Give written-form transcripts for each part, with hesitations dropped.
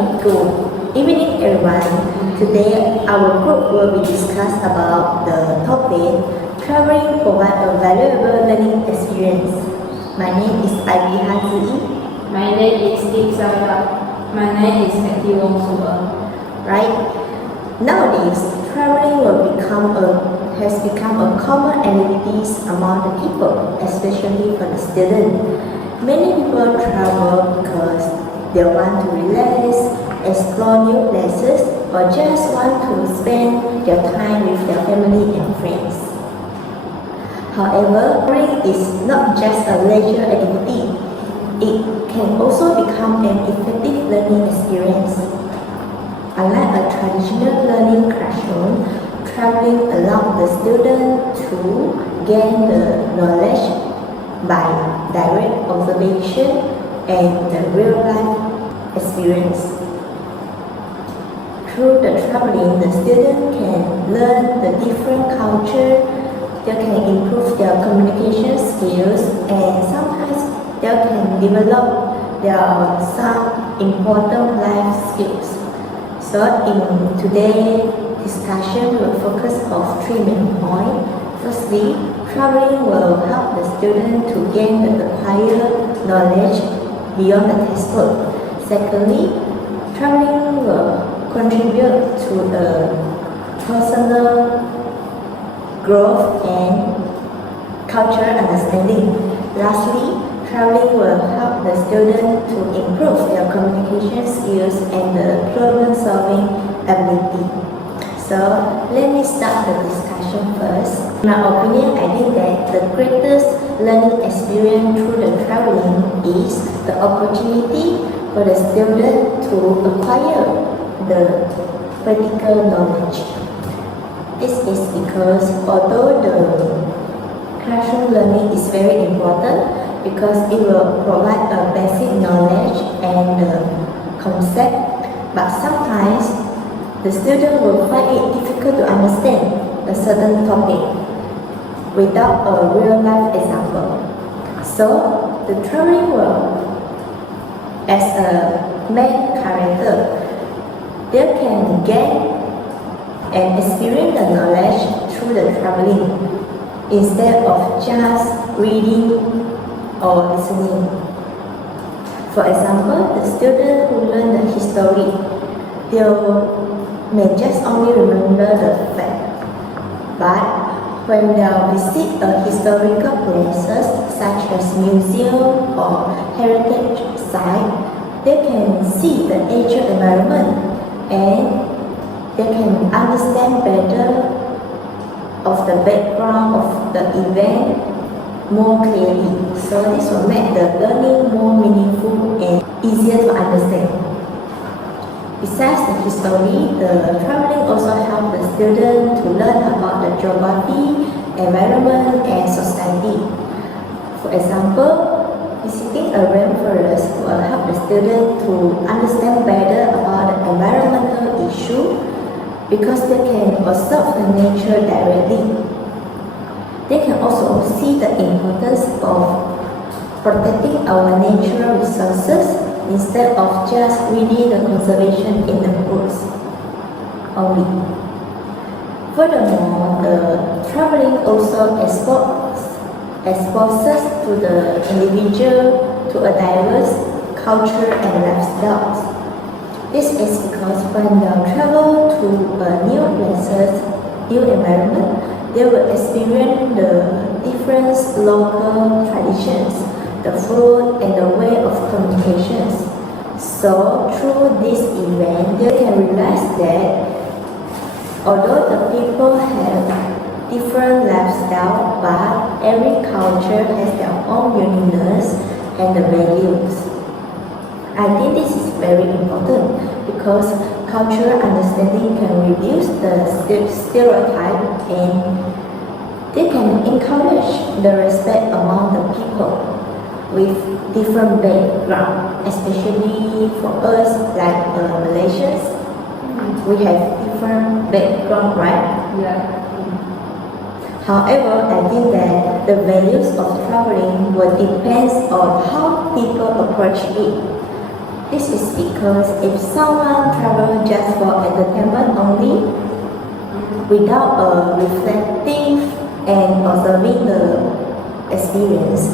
Good evening, everyone. Today, our group will be discuss about the topic traveling provide a valuable learning experience. My name is KETHY. My name is GEEC1052. My name is KETHY Right? Nowadays, traveling has become a common activity among the people, especially for the students. Many people travel because they want to relax, explore new places, or just want to spend their time with their family and friends. However, traveling is not just a leisure activity. It can also become an effective learning experience. Unlike a traditional learning classroom, traveling allows the student to gain the knowledge by direct observation and the real-life experience. Through the traveling, the student can learn the different culture, they can improve their communication skills, and sometimes they can develop some important life skills. So in today's discussion, we'll focus on three main points. Firstly, traveling will help the student to gain the acquired knowledge beyond the textbook. Secondly, traveling will contribute to the personal growth and cultural understanding. Lastly, traveling will help the student to improve their communication skills and the problem-solving ability. So, let me start the discussion first. In my opinion, I think that the greatest learning experience through the traveling is the opportunity for the student to acquire the practical knowledge. This is because although the classroom learning is very important, because it will provide a basic knowledge and concept, but sometimes the student will find it difficult to understand a certain topic without a real-life example. So, the traveling will, as a main character, they can gain and experience the knowledge through the traveling instead of just reading or listening. For example, the student who learn the history, they may just only remember the fact. But when they visit a historical places such as museum or heritage site, they can see the ancient environment and they can understand better of the background of the event more clearly. So this will make the learning more meaningful and easier to understand. Besides the history, the traveling also helps the student to learn about the geography, environment, and society. For example, visiting a rainforest will help the student to understand better about the environmental issue because they can observe the nature directly. They can also see the importance of protecting our natural resources instead of just reading the conservation in the books only. Furthermore, the traveling also exposes to the individual to a diverse culture and lifestyles. This is because when they travel to new places, new environment, they will experience the different local traditions, the food, and the way of communications. So, through this event, they can realize that although the people have different lifestyle, but every culture has their own uniqueness and the values. I think this is very important because cultural understanding can reduce the stereotype and they can encourage the respect among the people with different background, especially for us like Malaysians. We have different background, right? Yeah. However, I think that the values of traveling will depend on how people approach it. This is because if someone travels just for entertainment only, without reflecting and observing the experience,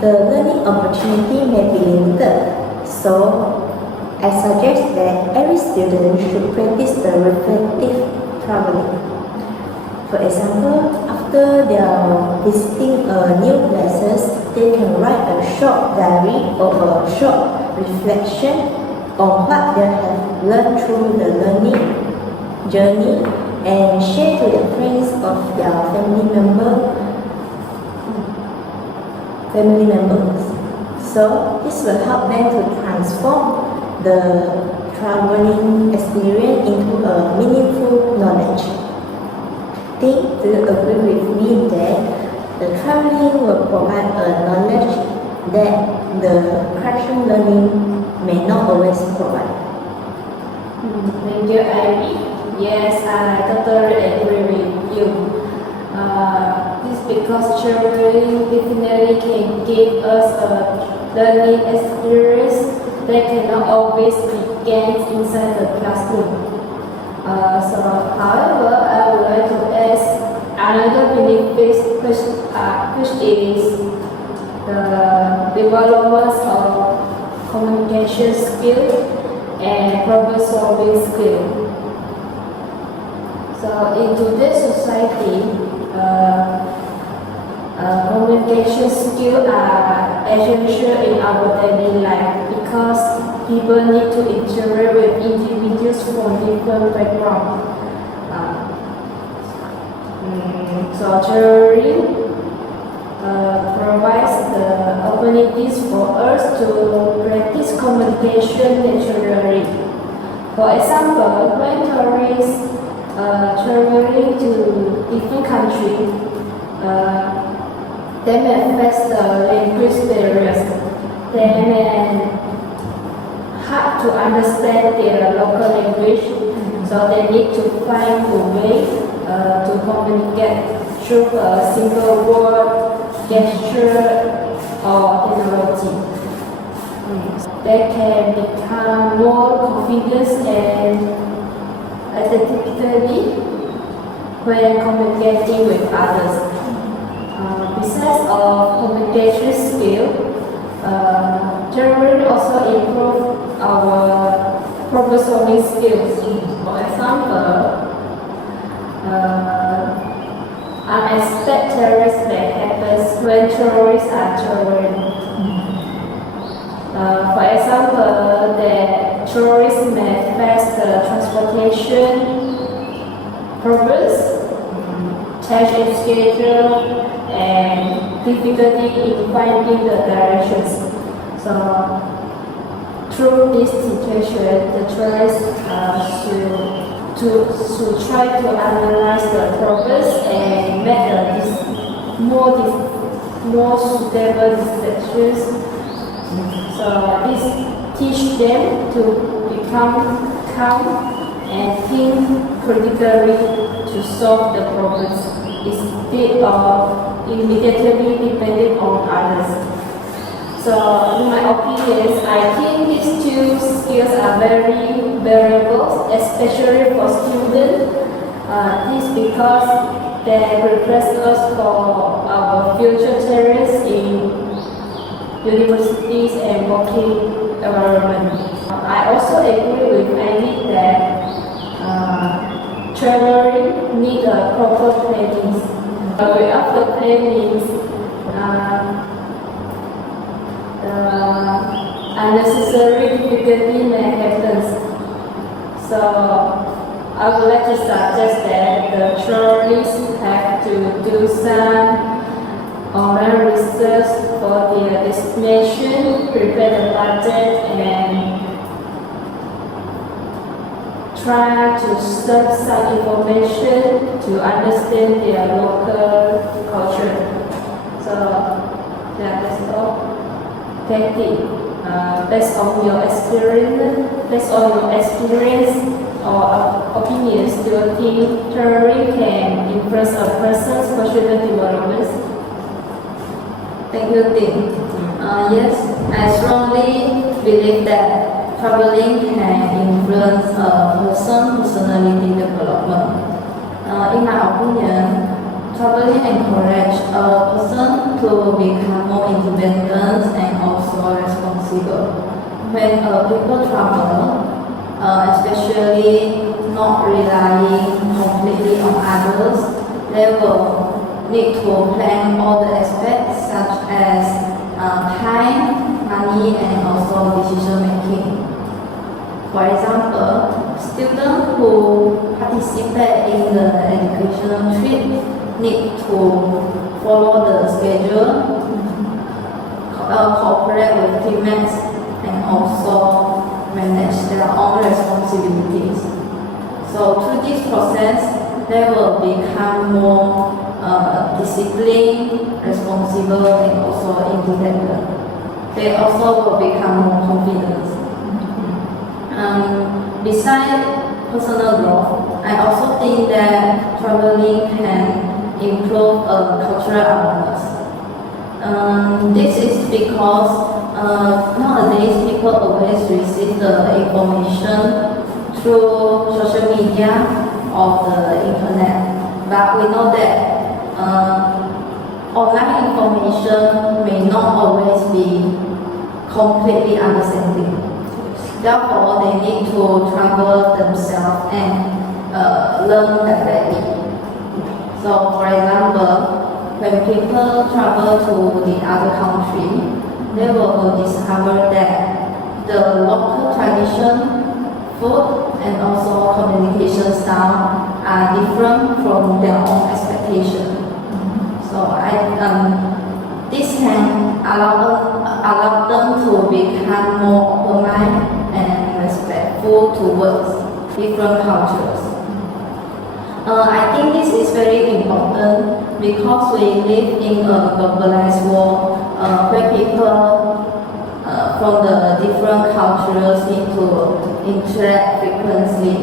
the learning opportunity may be limited. So, I suggest that every student should practice the reflective traveling. For example, after they are visiting a new places, they can write a short diary or a short reflection on what they have learned through the learning journey and share to the friends of their family members. So this will help them to transform the traveling experience into a meaningful knowledge. Think, do you agree with me that the traveling will provide a knowledge that the classroom learning may not always provide? Thank you, Ivy. Yes, I totally agree with you. This because traveling definitely can give us a learning experience that cannot always be gained inside the classroom. However, I would like to ask another benefit, which is the development of communication skills and problem-solving skills. So, in today's society, communication skills are essential in our daily life because people need to interact with individuals from different backgrounds. So tutoring provides the opportunities for us to practice communication naturally. For example, when tourists traveling to different countries, they may face the language barriers. They may hard to understand their local language, so they need to find a way to communicate through a single word, gesture, or technology. They can become more confident and authentically when communicating with others. Besides of communication skill, tutoring also improve our problem-solving skills. For example, unexpected terrorist may happen when tourists are traveling. For example, the tourists may face the transportation problems, change in schedule, and difficulty in finding the directions. So, through this situation, the tourists should try to analyze the problems and make more suitable decisions. So this teach them to become calm and think critically to solve the problems instead of immediately depending on others. So, in my opinion, I think these two skills are very valuable, especially for students. This because they prepare us for our future careers in universities and working environment. I also agree with Ivy that traveling needs a proper planning. Without the planning, unnecessary difficulty may happen. So I would like to suggest that the tourists have to do some online research for their destination, prepare the budget, and try to search some information to understand their local culture. So yeah, that's all. KETHY, based on your experience or opinions, do you think touring can influence a person's personal development? Thank you, Ting. Yes, I strongly believe that traveling can influence a person's personality development. In my opinion, traveling encourages a person to become more independent and also responsible. When people travel, especially not relying completely on others, they will need to plan all the aspects such as time, money, and also decision making. For example, students who participate in the educational trip need to follow the schedule, cooperate with teammates, and also manage their own responsibilities. So through this process, they will become more disciplined, responsible, and also independent. They also will become more confident. Besides personal growth, I also think that traveling can improve cultural awareness. This is because nowadays people always receive the information through social media or the internet. But we know that online information may not always be completely understanding. Therefore, they need to travel themselves and learn directly. So, for example, when people travel to the other country, they will discover that the local tradition, food, and also communication style are different from their own expectation. So, this can allow them to become more open-minded and respectful towards different cultures. I think this is very important because we live in a globalized world where people from the different cultures need to interact frequently.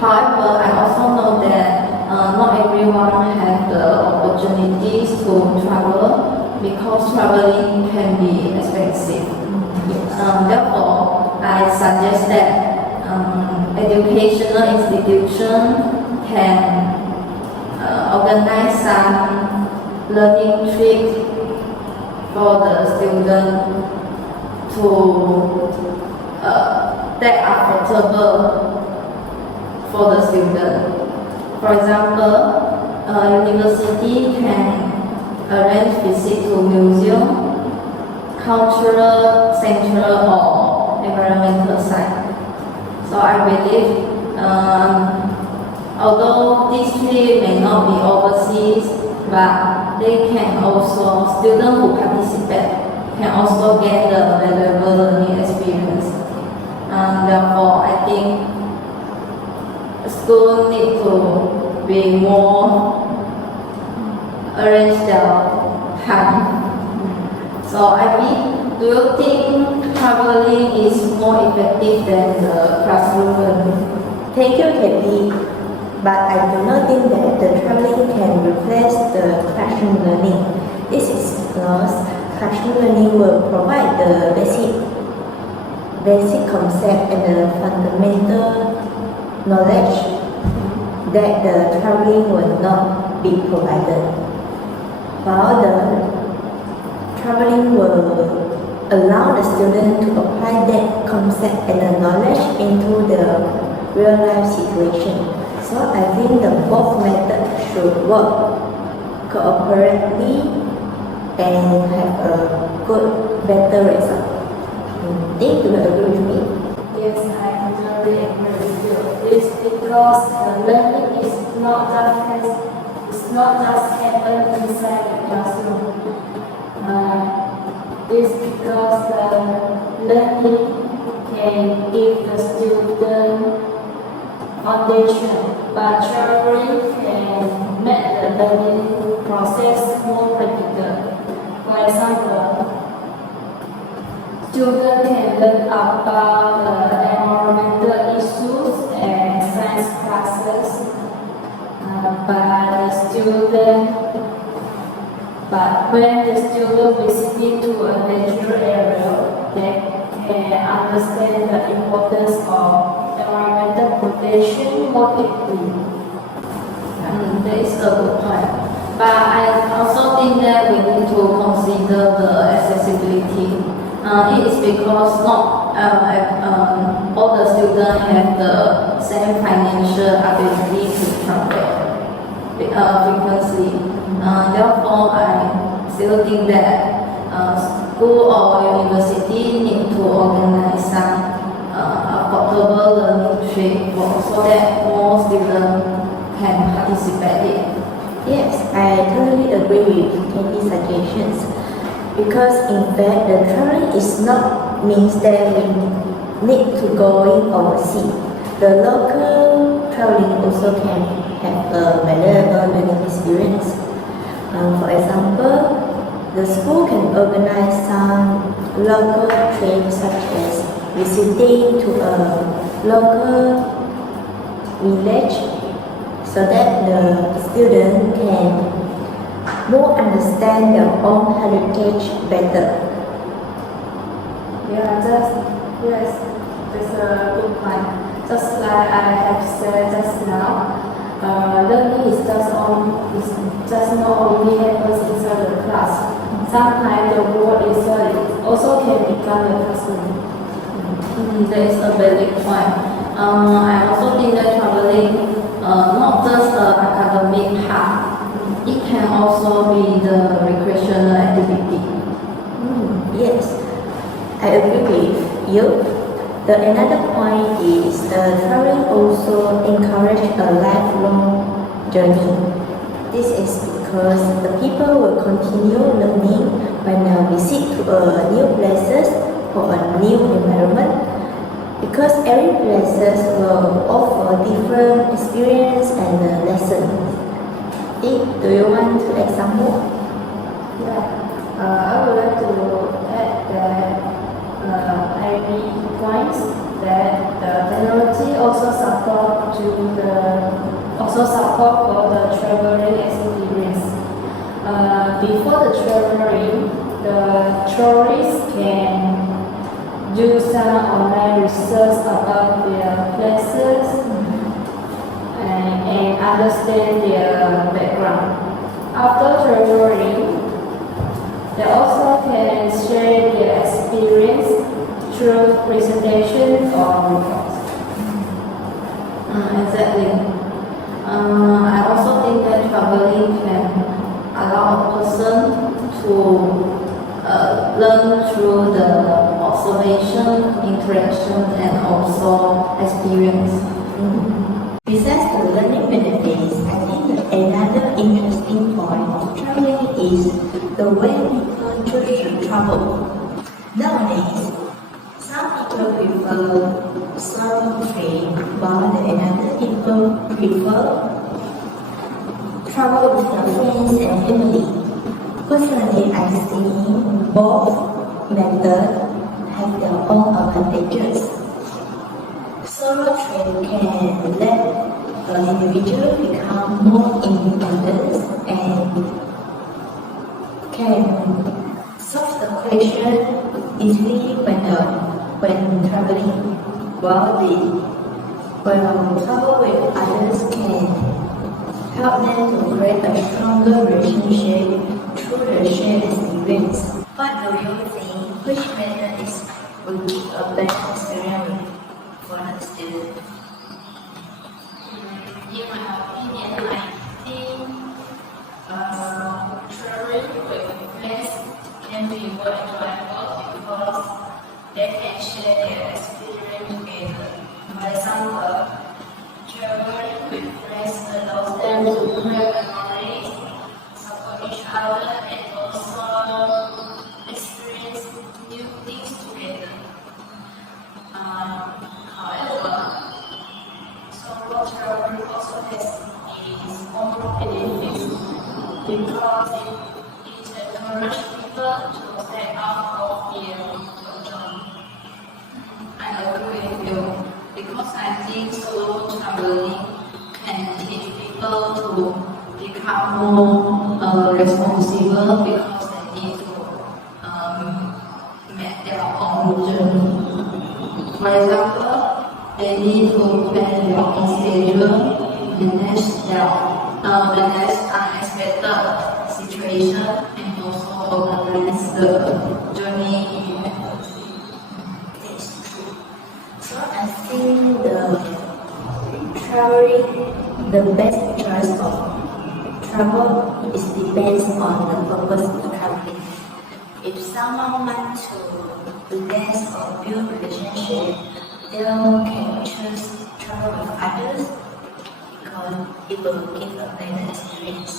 However, I also know that not everyone has the opportunities to travel because traveling can be expensive. Therefore, I suggest that educational institutions can organize some learning trips for the students to that are affordable for the student. For example, university can arrange visit to museum, cultural center, or environmental site. So I believe, although this trip may not be overseas, but they can also, students who participate can also get the valuable learning experience. Therefore, I think schools need to be more arrange their time. So I mean, do you think traveling is more effective than the classroom learning? Thank you, Kathy. But I do not think that the traveling can replace the classroom learning. This is because classroom learning will provide the basic concept and the fundamental knowledge that the traveling will not be provided. While the traveling will allow the student to apply that concept and the knowledge into the real life situation. So I think the both methods should work cooperatively and have a good, better result. Think you agree with me? Yes, I totally agree with you. It's because the learning is not just happen inside the classroom. It's because the learning can give the student foundation, but traveling can make the learning process more practical. For example, students can learn about the environmental issues and science classes, but when the student visiting to a natural area, they can understand the importance of environmental protection more deeply. That is a good point. But I also think that we need to consider the accessibility. It is because not all the students have the same financial ability to travel frequently. Therefore, I still think that school or university need to organize some affordable learning trip so that more students can participate in. Yes, I totally agree with Kathy's suggestions. Because in fact, the traveling is not means that we need to go in overseas. The local traveling also can have a valuable learning experience. For example, the school can organize some local trips such as visiting to a local village so that the student can more understand their own heritage better. Yes, that's a good point. Just like I have said just now, learning is just not only happens inside the class. Sometimes the world itself also can become a classroom. That is a valid point. I also think that traveling, not just the academic part, it can also be the recreational activity. Yes, I agree with you. Another point is the traveling also encourage a lifelong journey. This is because the people will continue learning when they visit to new places or a new environment. Because every places will offer different experience and lessons. Do you want to add some more? I would like to add that I read points that the technology also support for the traveling experience. Before the traveling, the tourists can do some online research about their places and understand their background. After traveling, they also can share their experience through presentation or reports. Exactly. I also think that traveling can allow a person to learn through the observation, interaction, and also experience. Besides the learning benefits, I think another interesting point of traveling is the way people choose to travel. Nowadays, some people prefer solo trip, while another people prefer travel with their friends and family. Personally, I see both methods have their own advantages. Solo trip can let an individual become more independent and can solve the question easily when traveling, while travel with others can help them to create a stronger relationship through the shared experience. What do you think? Which method would be a better experience for the student? In my opinion, I think traveling with friends can be more enjoyable because they can share their experience together. For example, traveling with friends allows them to create memories, support each other, and also experience new things together. However, solo traveling also has its own benefits because it encourages people to step out of their comfort zone. I agree with you because I think solo traveling can teach people to become more responsible because they need to make their own journey. For example, they need to plan their own schedule, manage unexpected situation, and also organize the journey effectively. That's true. So I think the traveling, the best choice of travel is depends on the purpose of traveling. If someone wants to relax or build relationship, they can choose travel with others because it will give a better experience.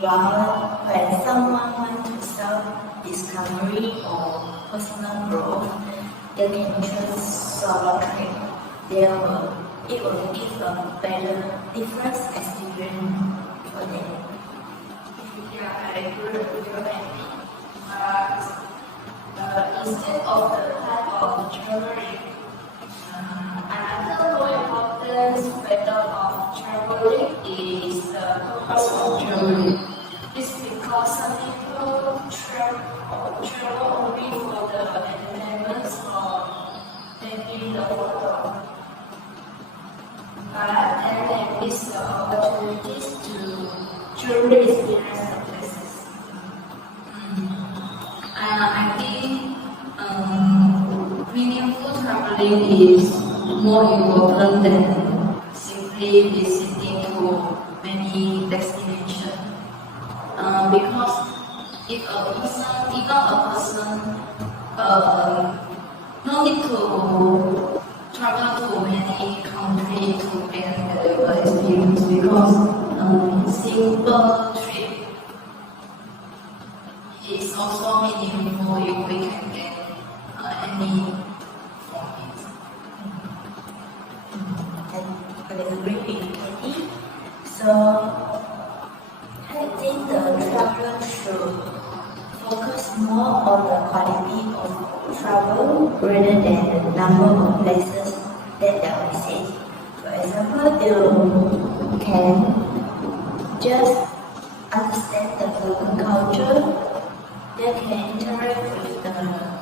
While when someone wants to self-discovery or personal growth, they can choose solo trip. It will give a better, different experience for them. Yeah, I agree with you, Andy. Instead of the type of traveling, another more important factor of traveling is the purpose of traveling. It's because some people travel only for the entertainment or taking the photo. But there is the opportunities to truly experience the places. I think meaningful traveling is more important than simply visiting to many destinations. Because if a person no need to travel to many countries to get the experience, because simple trip is also meaningful if we can get any from it. I agree with Katie. So I think the traveler should focus more on the quality of travel rather than the number of places that they visit. For example, they can just understand the local culture, they can interact with the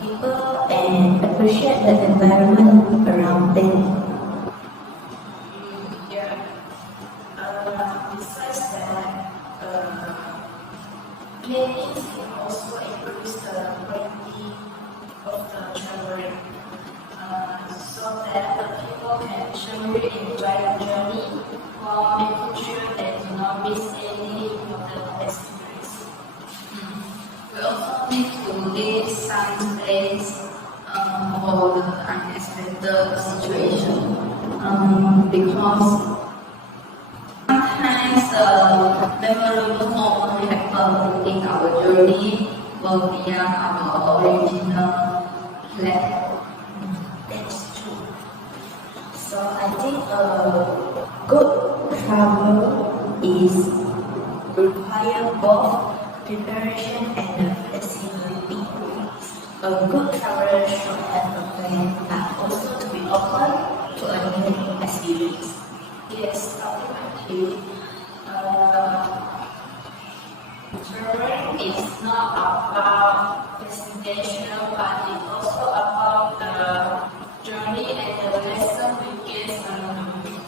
people and appreciate the environment around them. Besides that, planning can also increase the quality of the traveling, so that the people can truly enjoy the journey while making sure they do not miss any important experience. We also need to leave some space for the unexpected situation, because sometimes memorable moments happen in our journey go beyond our original plan. That's true. So I think a good travel is require both preparation and flexibility. A good traveler should have a plan, but also to be open to a new experience. Yes, ultimately, traveling is not about destination, but it's also about the journey and the lesson we get along the way.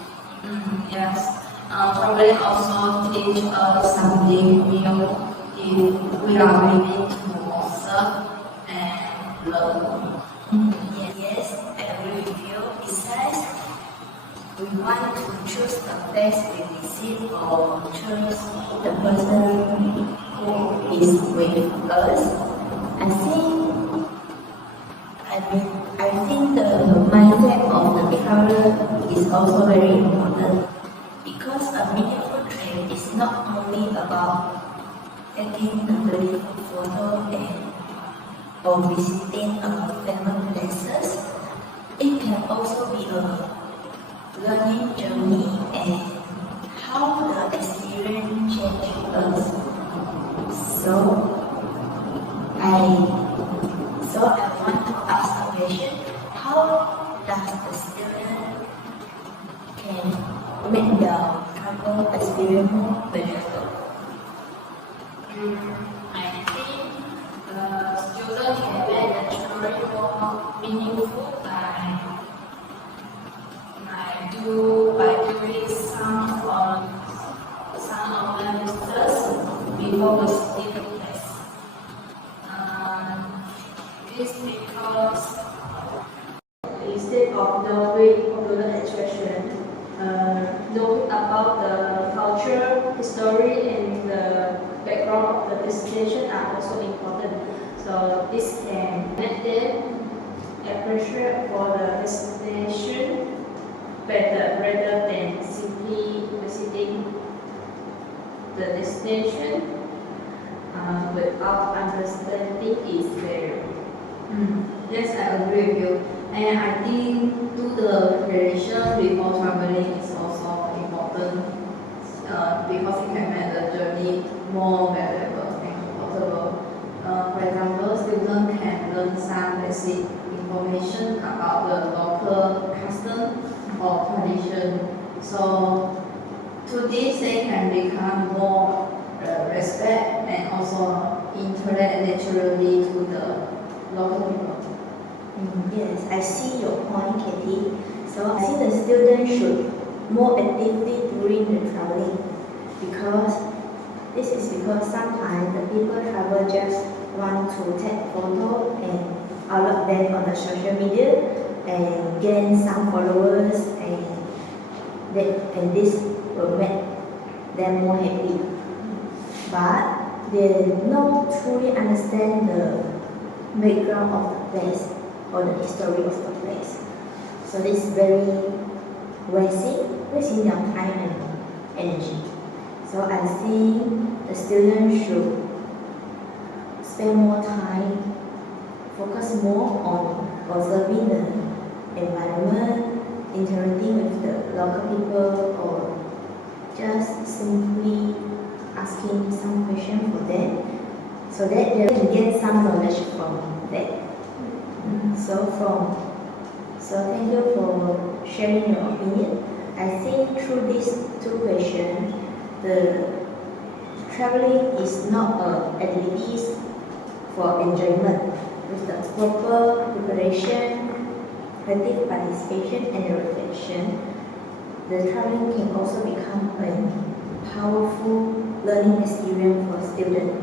Yes, traveling also teach us something new if we are willing to observe and learn. Yes, I agree with you. Besides, we want to choose the place we visit or choose the person who is with us. I think the mindset of the traveler is also very important, because a meaningful trip is not only about taking a beautiful photo or visiting famous places. It can also be a learning journey and how the experience changes us. So I want to ask a question: how does the student can make the travel experience more better? I think students can make the story more meaningful, I do by doing some of the visitors before visiting the place. This because Instead of knowing popular expression, know about the culture, history, and the background of the destination are also important. So this can make them appreciate for the destination better rather than simply visiting the destination without understanding its value. Yes, I agree with you. And I think do the preparation before traveling is also important because it can make the journey more valuable and comfortable. For example, students can learn some basic information about the local custom or tradition. So to this, they can become more respect and also interact naturally to the local people. Yes, I see your point, Katie. So I think the students should more actively during the traveling because this is because sometimes the people travel just want to take photo and upload them on the social media and gain some followers and this will make them more happy. But they don't truly understand the background of the place or the history of the place. So this is very wasting their time and energy. So I think the students should spend more time, focus more on observing the environment, interacting with the local people, or just simply asking some question for them so that they can get some knowledge from that. So thank you for sharing your opinion. I think through these two questions, the traveling is not activities for enjoyment. With the proper preparation, active participation, and reflection, the traveling can also become a powerful learning experience for students.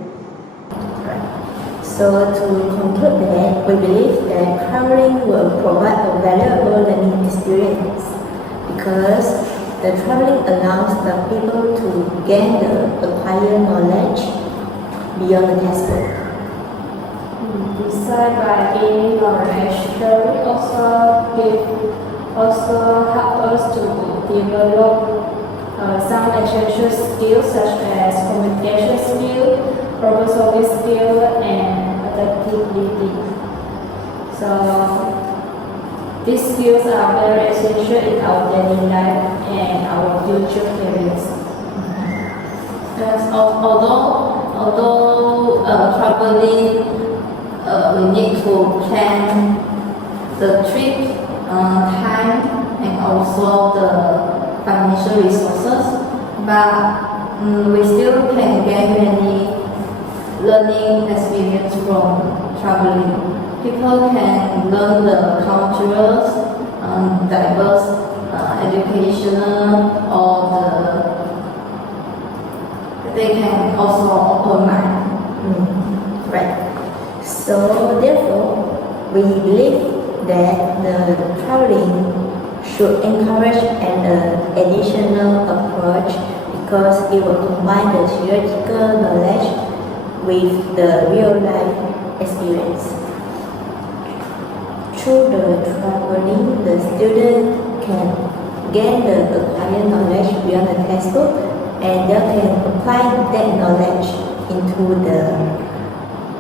So to conclude that, we believe that traveling will provide a valuable learning experience because the traveling allows the people to gain the acquired knowledge beyond the textbook. Besides by gaining knowledge, traveling also help us to develop some essential skills such as communication skill, problem solving skill, and adaptability. So these skills are very essential in our daily life and our future careers. Yes, although traveling, we need to plan the trip, time, and also the financial resources, but we still can get many learning experience from traveling. People can learn the cultures, diverse educational, or they can also open mind. Right. So therefore, we believe that the traveling should encourage an additional approach because it will combine the theoretical knowledge with the real life experience. Through the traveling, the student can gain the acquired knowledge beyond the textbook and they can apply that knowledge into the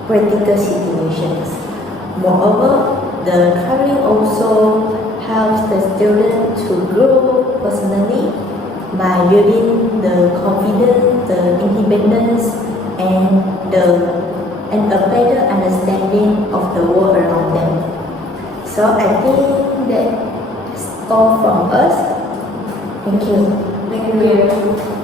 practical situations. Moreover, the traveling also helps the student to grow personally by building the confidence, the independence, and a better understanding of the world around them. So I think that's all from us. Thank you. Thank you.